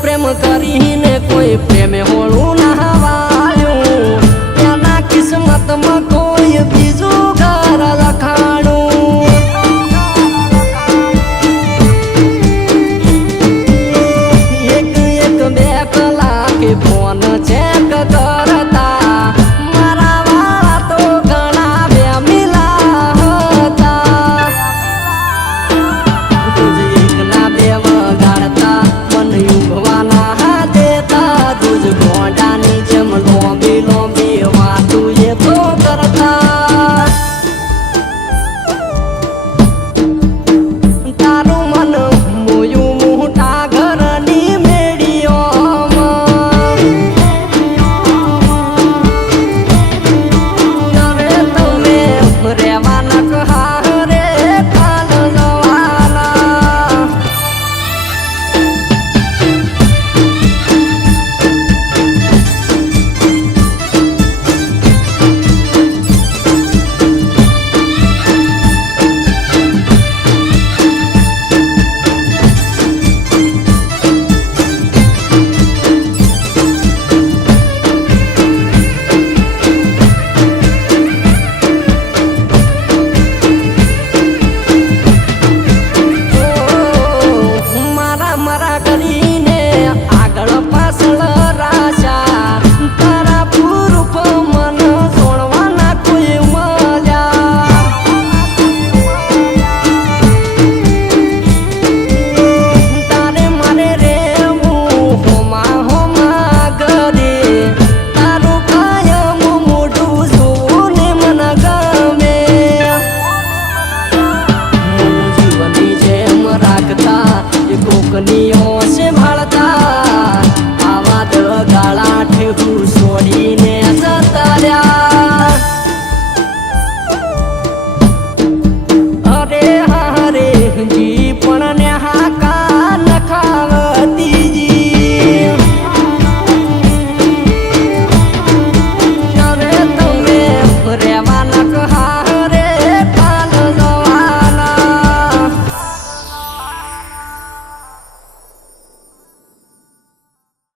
પ્રેમ કરી